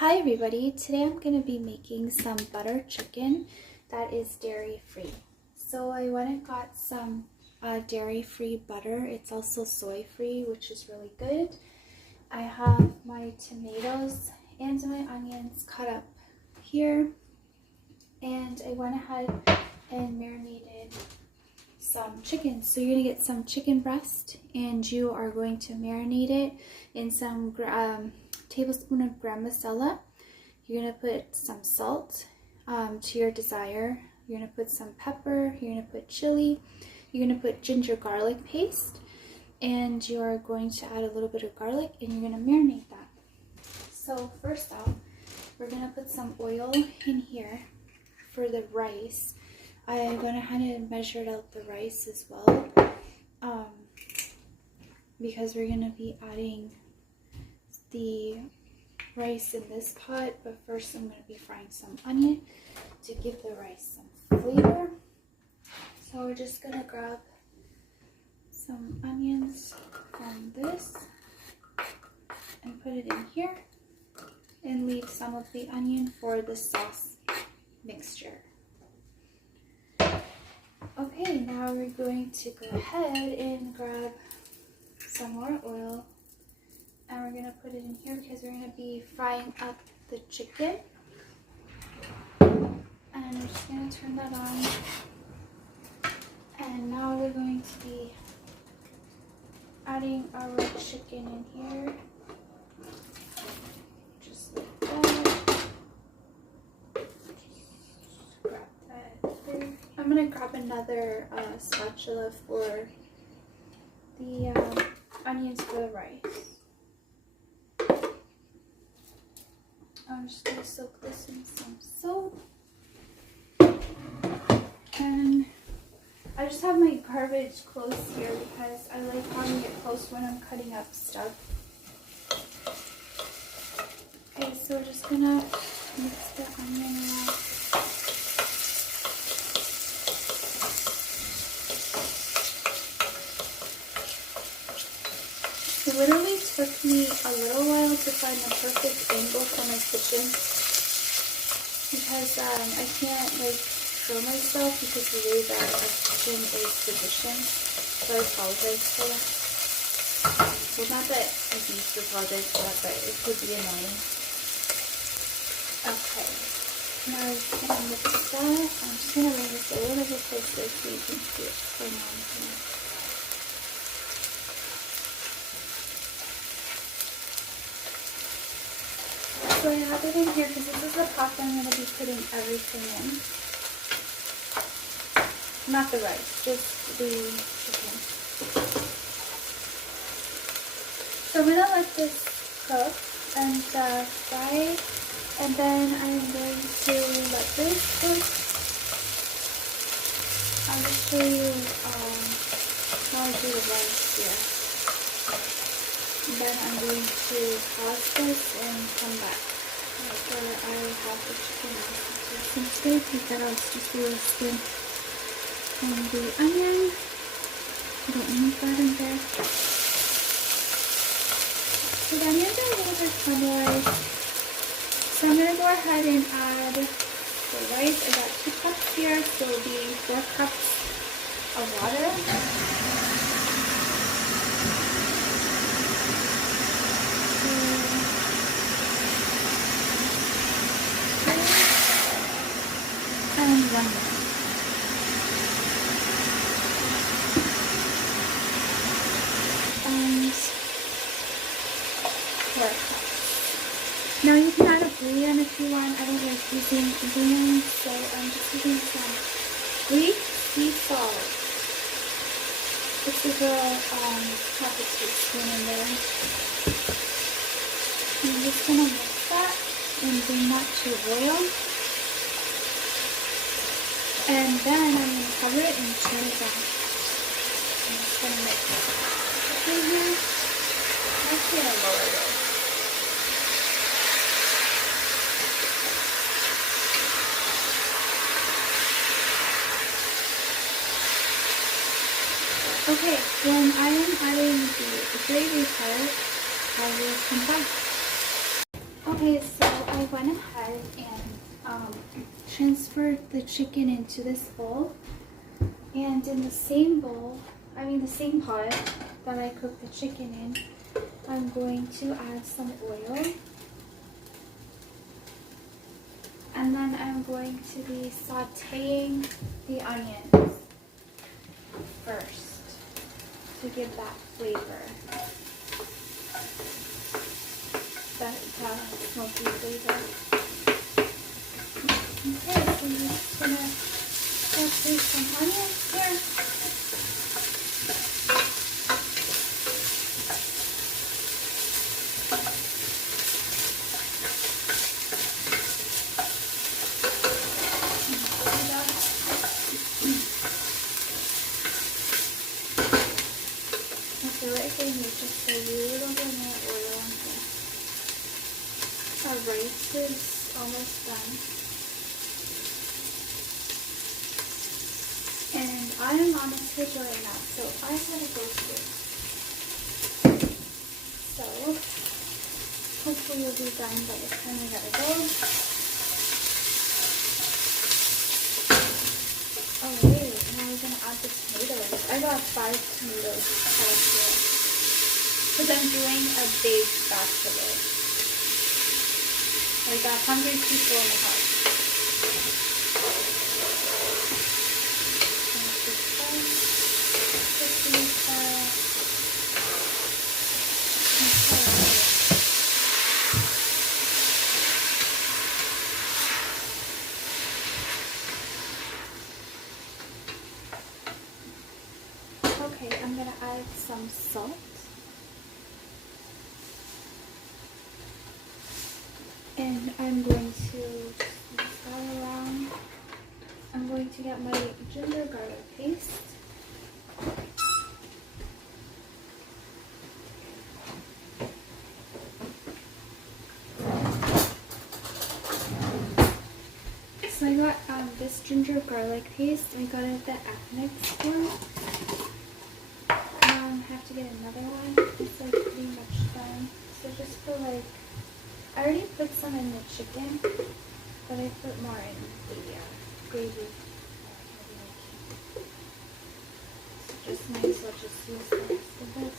Hi everybody, today I'm going to be making some butter chicken that is dairy free. So I went and got some dairy free butter. It's also soy free, which is really good. I have my tomatoes and my onions cut up here, and I went ahead and marinated some chicken. So you're going to get some chicken breast and you are going to marinate it in some tablespoon of garam masala. You're going to put some salt to your desire. You're going to put some pepper. You're going to put chili. You're going to put ginger garlic paste, and you're going to add a little bit of garlic, and you're going to marinate that. So first off, we're going to put some oil in here for the rice. I went ahead and measured out the rice as well because we're going to be adding the rice in this pot, but first I'm going to be frying some onion to give the rice some flavor. So we're just going to grab some onions from this and put it in here and leave some of the onion for the sauce mixture. Okay, now we're going to go ahead and grab some more oil, and we're going to put it in here because we're going to be frying up the chicken. And I'm just going to turn that on. And now we're going to be adding our chicken in here. Just like that. Just grab that there. I'm going to grab another spatula for the onions for the rice. I'm just going to soak this in some soap. And I just have my garbage close here because I like having it close when I'm cutting up stuff. Okay, so we're just going to mix the onion around. It literally took me a little while to find the perfect angle for my kitchen because I can't show myself because the way that our kitchen is positioned. So I apologize for that. Well, not that I need to apologize for that, but it could be annoying. Okay, now I'm just going to mix that. I'm just going to bring this a little bit closer so you can see what's going on here. So I have it in here because this is the pot that I'm going to be putting everything in. Not the rice, just the chicken. So I'm going to let this cook and fry, and then I'm going to let this cook. I'll just show you how I do the rice here. And then I'm going to pause this and come back after I have the chicken. So I'm just going to take that out, just do a skin and the onion. I don't need that in there. So the onions are a little bit caramelized. So I'm going to go ahead and add the rice. I got 2 cups here, so it'll be 4 cups of water. And 1 more. And 4 cups. Now you can add a bouillon if you want. I don't like using bouillon, so I'm just using some Greek sea salt. This is a half a teaspoon in there. And I'm just gonna mix that and bring that to a boil. And then I'm going to cover it and turn it down. I'm just going to mix it in here. I'm just going to lower this. Okay, when I am adding the gravy part, I will come back. Okay, so I I went ahead and transferred the chicken into this bowl. And in the same bowl, the same pot that I cooked the chicken in, I'm going to add some oil. And then I'm going to be sauteing the onions first to give that flavor, that smoky flavor. Okay, so I'm just gonna saute some onions here. I feel like I need just a little bit more oil on here. Our rice is almost done. And I'm on a schedule right now, so I gotta go soon. So, hopefully you'll be done by the time I gotta go. Oh wait, now we're gonna add the tomatoes. I got 5 tomatoes out here. Because I'm doing a big batch of it. I got 100 people in the house. Okay, I'm gonna add some salt. And I'm going to just mix that around. I'm going to get my ginger garlic paste. So I got this ginger garlic paste. I got it at the Ethnic store. Have to get another one. It's like pretty much done. So just for like, I already put some in the chicken, but I put more in the gravy. So just might as well just use the rest of this.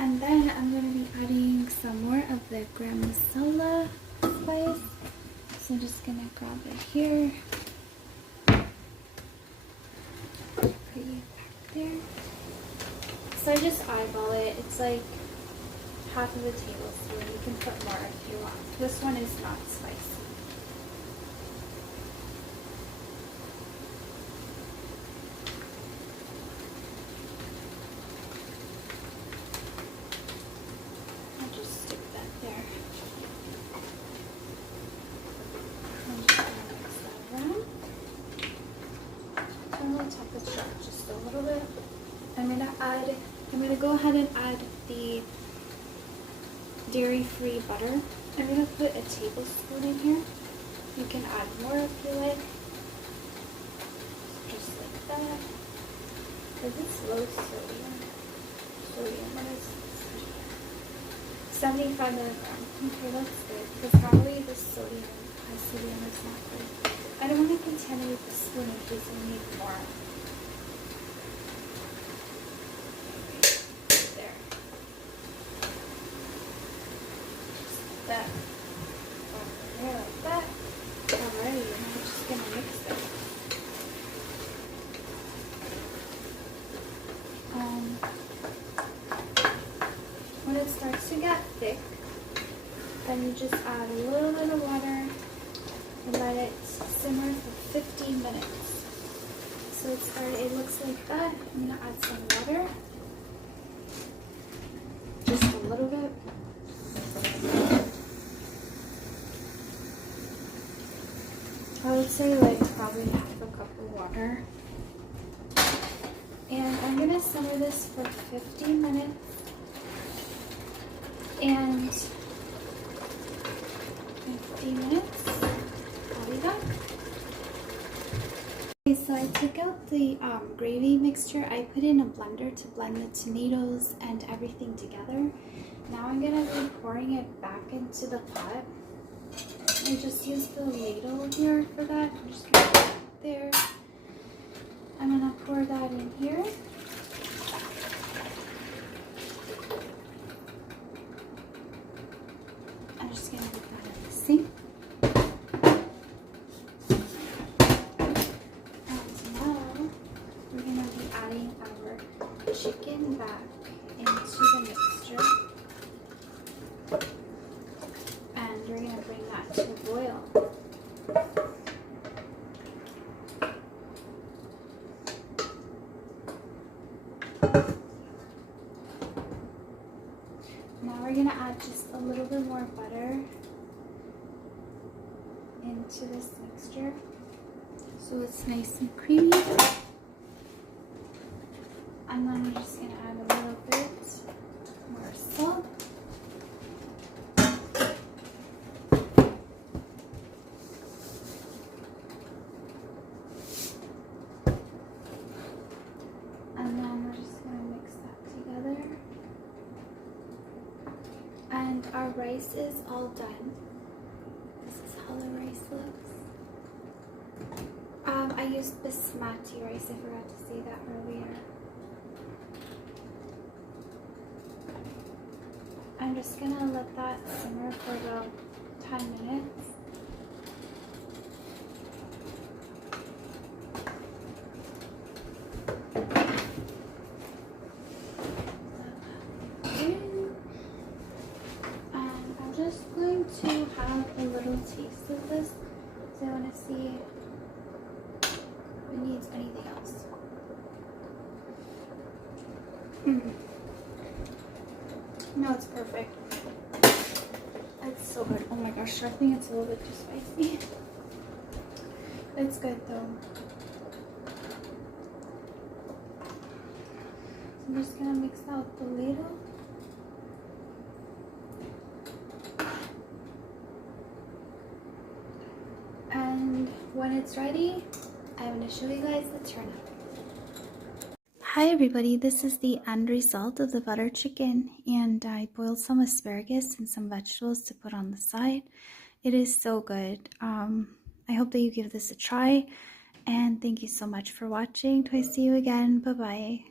And then I'm going to be adding some more of the garam masala spice. So I'm just going to grab it here. Put it back there. So I just eyeball it. It's like half of a tablespoon. You can put more if you want. This one is not spicy. Just a little bit. I'm gonna go ahead and add the dairy-free butter. I'm gonna put a tablespoon in here. You can add more if you like. Just like that. Because it's low sodium. What is this? 75 milligrams. Okay, that's good. Because probably the sodium, high sodium is not good. I don't want to contaminate the spoon in case I need more. That there like that. Alrighty, and I'm just gonna mix it. When it starts to get thick, then you just add a little bit of water and let it simmer for 15 minutes. So it looks like that. I'm gonna add some water. Just a little bit. I would say like probably half a cup of water. And I'm going to simmer this for 15 minutes. And 15 minutes, I'll be done. Okay, so I took out the gravy mixture. I put in a blender to blend the tomatoes and everything together. Now I'm gonna be pouring it back into the pot. I just use the ladle here for that. I'm just gonna put it there. I'm gonna pour that in here. I'm just gonna put that in the sink. And now we're gonna be adding our chicken back into the mixture. And we're gonna bring that to a boil. Now we're gonna add just a little bit more butter into this mixture so it's nice and creamy. And then we're just gonna add a little bit more salt. And then we're just gonna mix that together. And our rice is all done. This is how the rice looks. I used basmati rice. I forgot to say that earlier. I'm just gonna let that simmer for about 10 minutes. Just going to have a little taste of this, so I want to see if it needs anything else. No, it's perfect. It's so good. Oh my gosh, I think it's a little bit too spicy. It's good though. So I'm just gonna mix that with the ladle. And when it's ready, I'm going to show you guys the turn up. Hi everybody, this is the end result of the butter chicken, and I boiled some asparagus and some vegetables to put on the side. It is so good. I hope that you give this a try, and thank you so much for watching. Till I see you again. Bye bye.